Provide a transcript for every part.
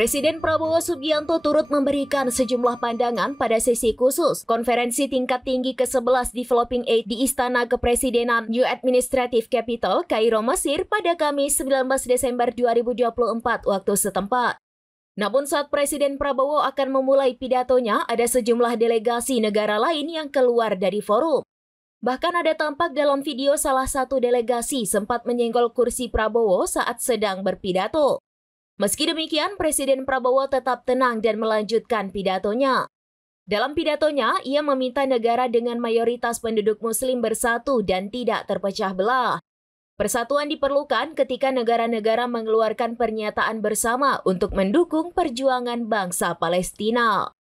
Presiden Prabowo Subianto turut memberikan sejumlah pandangan pada sesi khusus konferensi tingkat tinggi ke-11 Developing Aid di Istana Kepresidenan New Administrative Capital, Kairo, Mesir pada Kamis 19 Desember 2024 waktu setempat. Namun saat Presiden Prabowo akan memulai pidatonya, ada sejumlah delegasi negara lain yang keluar dari forum. Bahkan ada tampak dalam video salah satu delegasi sempat menyenggol kursi Prabowo saat sedang berpidato. Meski demikian, Presiden Prabowo tetap tenang dan melanjutkan pidatonya. Dalam pidatonya, ia meminta negara dengan mayoritas penduduk Muslim bersatu dan tidak terpecah belah. Persatuan diperlukan ketika negara-negara mengeluarkan pernyataan bersama untuk mendukung perjuangan bangsa Palestina.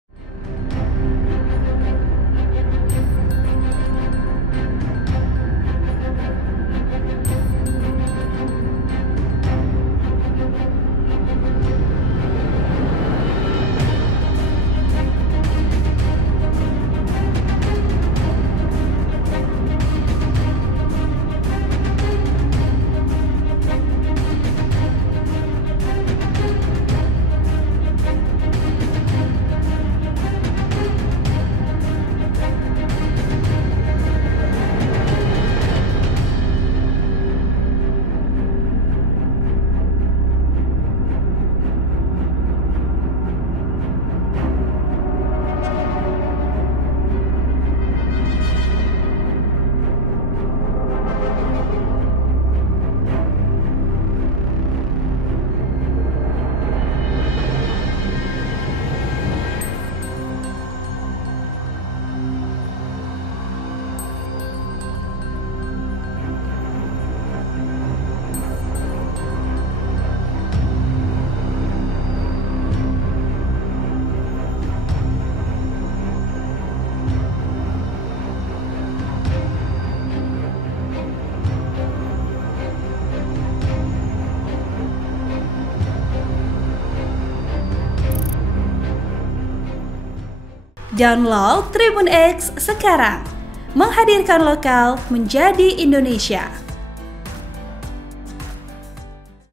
Download Tribun X sekarang, menghadirkan lokal menjadi Indonesia.